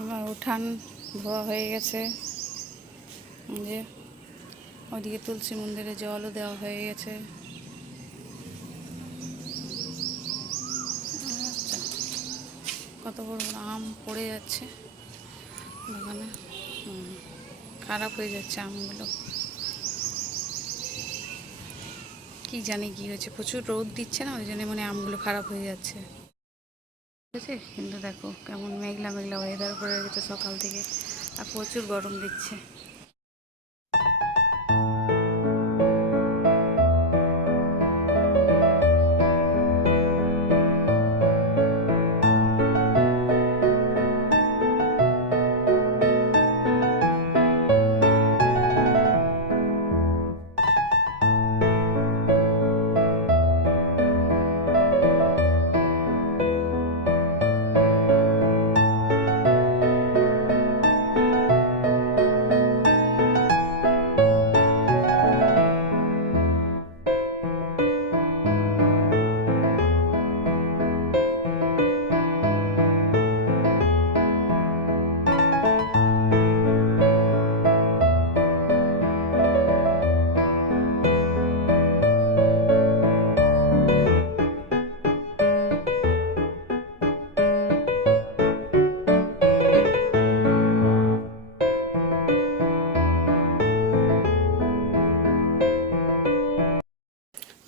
আমার উঠান ধোয়া হয়ে গেছে, যে ওদিকে তুলসী মন্দিরে জলও দেওয়া হয়ে গেছে। কত বড় বড় আম পড়ে যাচ্ছে বাগানে, খারাপ হয়ে যাচ্ছে আমগুলো। কি জানি কি হয়েছে, প্রচুর রোদ দিচ্ছে না, ওই জন্য মানে আমগুলো খারাপ হয়ে যাচ্ছে। ঠিক আছে, কিন্তু দেখো কেমন মেঘলা মেঘলা ওয়েদার করে রেখেছে সকাল থেকে, আর প্রচুর গরম দিচ্ছে।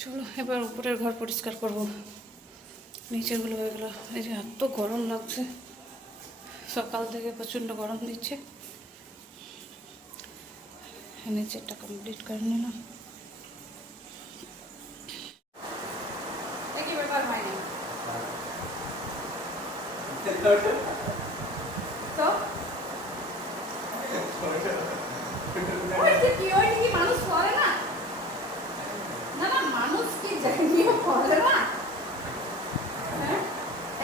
চলো এবার উপরের ঘর পরিষ্কার করব, নিচেগুলো হয়ে গেলো। এই যে এত গরম লাগছে, সকাল থেকে প্রচণ্ড গরম দিচ্ছে। নিচেরটা কমপ্লিট করে নিলাম। কি ব্যাপার হয়নি তো কি মানুষ করে না, না না মানুষ কি জাঙ্গিয়া করে না,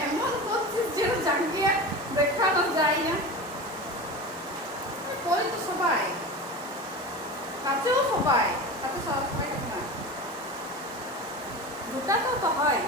এমন করছিস যেন জাঙ্গিয়া দেখানো যায় না। করে তো সবাই, কাছেও সবাই, কাছে সবাই না, দুটাতেও তো হয়।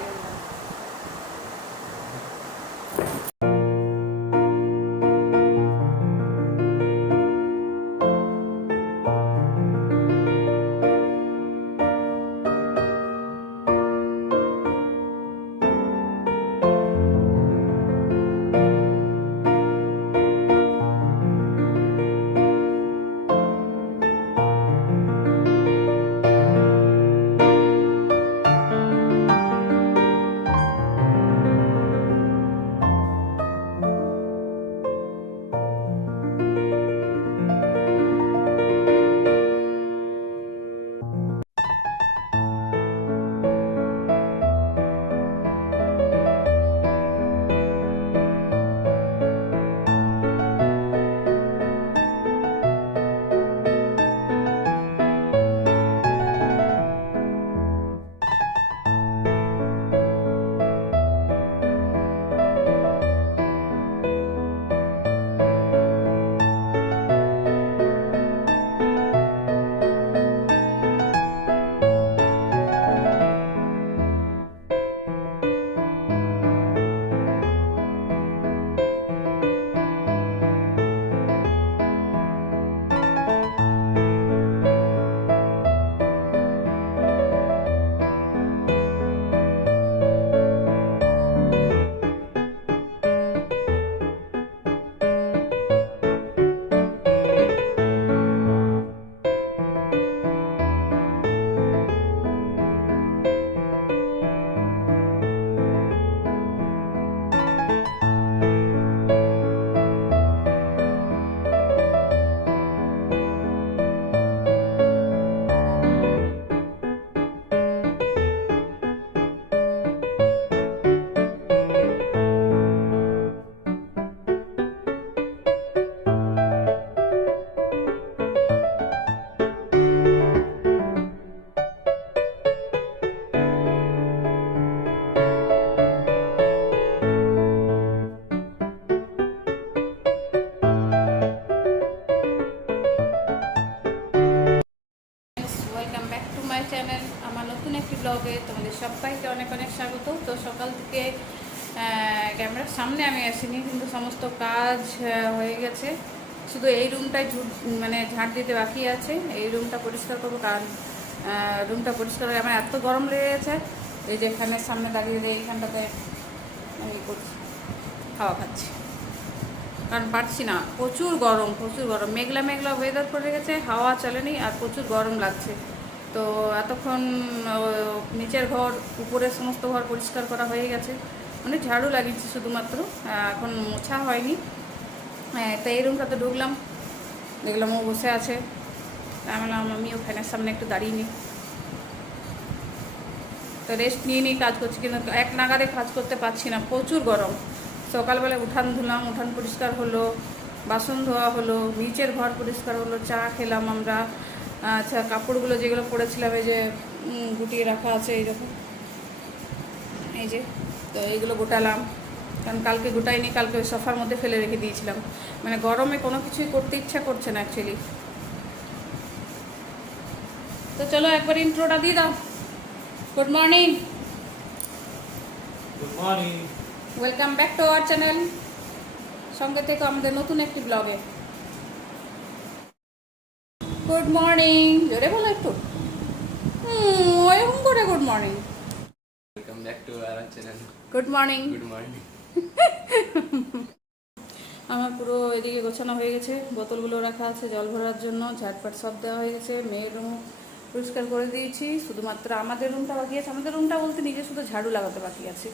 চ্যানেল, আমার নতুন একটি ব্লগে তোমাদের সবাইকে অনেক অনেক স্বাগত। তো সকাল থেকে ক্যামেরার সামনে আমি আসিনি, কিন্তু সমস্ত কাজ হয়ে গেছে। শুধু এই রুমটায় মানে ঝাঁট দিতে বাকি আছে। এই রুমটা পরিষ্কার করবো, কারণ রুমটা পরিষ্কার করে আমার এত গরম লেগে গেছে। এই যে ফ্যানের সামনে দাঁড়িয়ে এইখানটাতে আমি করছি, হাওয়া খাচ্ছি, কারণ পারছি না, প্রচুর গরম, প্রচুর গরম। মেঘলা মেঘলা ওয়েদার পড়ে গেছে, হাওয়া চলেনি, আর প্রচুর গরম লাগছে। তো এতক্ষণ নিচের ঘর উপরের সমস্ত ঘর পরিষ্কার করা হয়ে গেছে, মানে ঝাড়ু লাগিয়েছি শুধুমাত্র, এখন মোছা হয়নি। তো এই রুমটাতে ঢুকলাম, দেখলাম ও বসে আছে। আমি বললাম আমিও ফ্যানের সামনে একটু দাঁড়িয়ে নিই, তো রেস্ট নিয়ে নিয়ে কাজ করছি, কিন্তু এক নাগারে কাজ করতে পারছি না, প্রচুর গরম। সকালবেলা উঠান ধুলাম, উঠান পরিষ্কার হলো, বাসন ধোয়া হলো, নিচের ঘর পরিষ্কার হলো, চা খেলাম আমরা। আচ্ছা, কাপড়গুলো যেগুলো পরেছিলাম এই যে গুটিয়ে রাখা আছে এইরকম, এই যে, তো এইগুলো গোটালাম, কারণ কালকে গোটাইনি, কালকে ওই সোফার মধ্যে ফেলে রেখে দিয়েছিলাম। মানে গরমে কোনো কিছুই করতে ইচ্ছা করছে না অ্যাকচুয়ালি। তো চলো একবার ইন্ট্রোটা দিয়ে দাও। Good morning, good morning, welcome back to our channel. সঙ্গে থেকে আমাদের নতুন একটি ব্লগে। গুড মর্নিং, জোরে বলো একটু, ওরকম করে good morning. Welcome back to our channel. Good morning. Good morning. আমার পুরো এদিকে গোছানো হয়ে গেছে, বোতলগুলো রাখা আছে জল ভরার জন্য, ঝাটপাট সব দেওয়া হয়ে গেছে, মেয়ের রুম পরিষ্কার করে দিয়েছি, শুধুমাত্র আমাদের রুমটা বাকি আছে। আমাদের রুমটা বলতে নিজে শুধু ঝাড়ু লাগাতে বাকি আছে,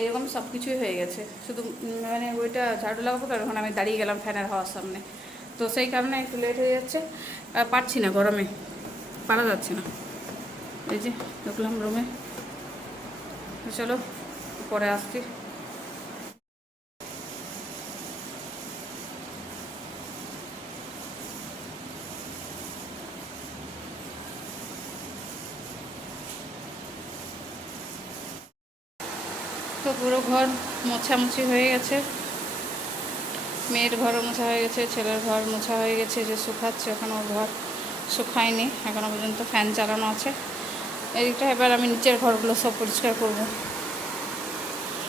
এরকম সব কিছুই হয়ে গেছে। শুধু মানে ওইটা ঝাড়ু লাগাবো, তো এখন আমি দাঁড়িয়ে গেলাম ফ্যানের হাওয়ার সামনে, তো সেই কারণে একটু লেট হয়ে যাচ্ছে। পারছি না, গরমে পারা যাচ্ছে না। এই যে ঢুকলাম রুমে, চলো পরে আসছি। তো পুরো ঘর মোছামুছি হয়ে গেছে, মেয়ের ঘরও মোছা হয়ে গেছে, ছেলের ঘর মোছা হয়ে গেছে, যে শুকাচ্ছে, ওখানে ওর ঘর শুকায়নি এখনও পর্যন্ত, ফ্যান চালানো আছে। এদিকটা এবার আমি নিচের ঘরগুলো সব পরিষ্কার করব।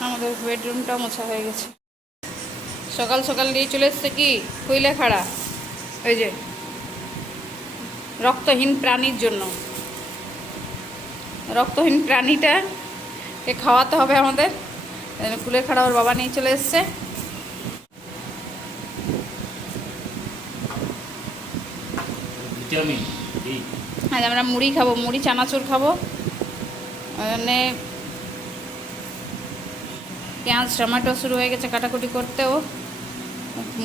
আমাদের বেডরুমটাও মোছা হয়ে গেছে। সকাল সকাল দিয়ে চলে এসছে কি কইলে খাড়া, ওই যে রক্তহীন প্রাণীর জন্য, রক্তহীন প্রাণীটা এ খাওয়াতে হবে আমাদের। কুলে খাড়া ওর বাবা নিয়ে চলে এসছে। Vitamin D. আজ আমরা মুড়ি খাবো, মুড়ি চানাচুর খাবো, ওই জন্যে পেঁয়াজ টমেটো শুরু হয়ে গেছে কাটাকুটি করতেও।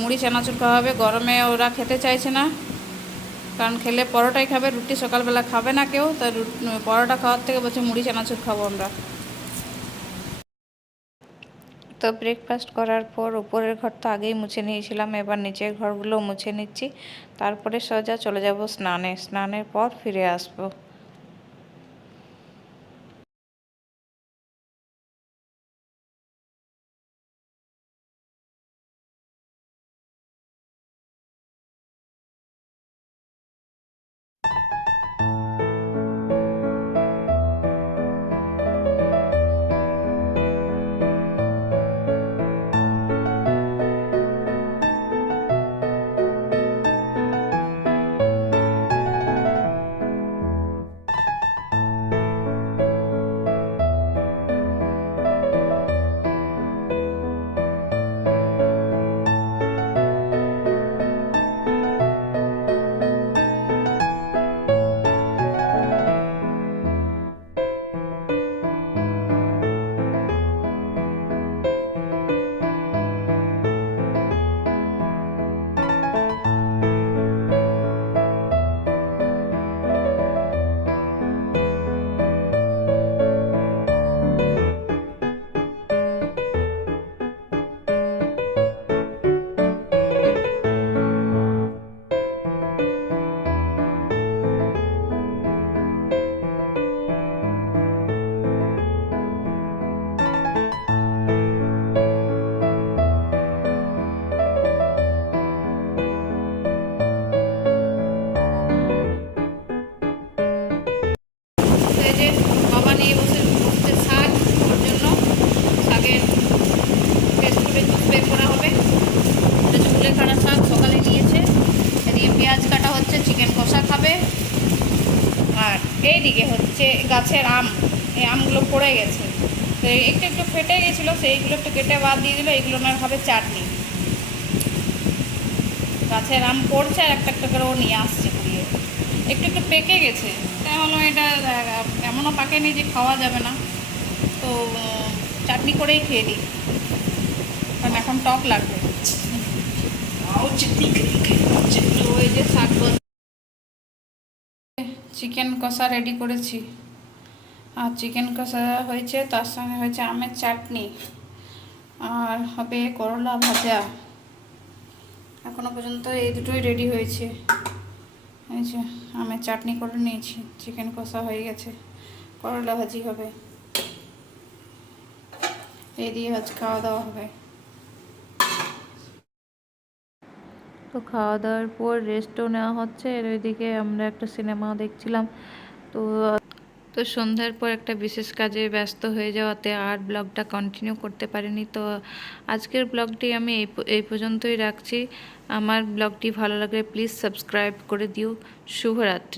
মুড়ি চানাচুর খাওয়া হবে, গরমে ওরা খেতে চাইছে না, কারণ খেলে পরোটাই খাবে, রুটি সকালবেলা খাবে না কেউ, তাই পরোটা খাওয়ার থেকে বলছে মুড়ি চানাচুর খাবো আমরা। তো ব্রেকফাস্ট করার পর উপরের ঘর তো আগেই মুছে নিয়েছিলাম, এবার নিচের ঘরগুলো মুছে নিচ্ছি, তারপরে সোজা চলে যাব স্নানে, স্নানের পর ফিরে আসবো। এই যে বাবা নিয়ে বসে বসছে শাক, ওর জন্য শাকের কষা খাবে। আর এইদিকে হচ্ছে গাছের আম, এই আমগুলো পড়ে গেছে, তো একটু একটু ফেটে গেছিলো, সেইগুলো একটু কেটে বাদ দিয়ে দিল। এইগুলো ওনার হবে চাটনি। গাছের আম পড়ছে আর একটা একটা করে ও নিয়ে আসছে কুড়িয়ে, একটু একটু পেকে গেছে। তাই হলো এটা এমনও পাকেনি যে খাওয়া যাবে না, তো চাটনি করেই খেয়ে দিই, কারণ এখন টক লাগবে। তো ওই যে শাক, চিকেন কষা রেডি করেছি, আর চিকেন কষা হয়েছে, তার সঙ্গে হয়েছে আমের চাটনি, আর হবে করলা ভাজা। এখনো পর্যন্ত এই দুটোই রেডি হয়েছে। এই যে আমের চাটনি করে নিয়েছি, চিকেন কষা হয়ে গেছে, করলা ভাজি হবে, এই দিয়ে আজ খাওয়া দাওয়া হবে। তো খাওয়া দাওয়ার পর রেস্টও নেওয়া হচ্ছে, এর ওইদিকে আমরা একটা সিনেমা দেখছিলাম। তো তো সন্ধ্যার পর একটা বিশেষ কাজে ব্যস্ত হয়ে যাওয়াতে আর ব্লগটা কন্টিনিউ করতে পারিনি। তো আজকের ব্লগটি আমি এই পর্যন্তই রাখছি। আমার ব্লগটি ভালো লাগলে প্লিজ সাবস্ক্রাইব করে দিও। শুভরাত্রি।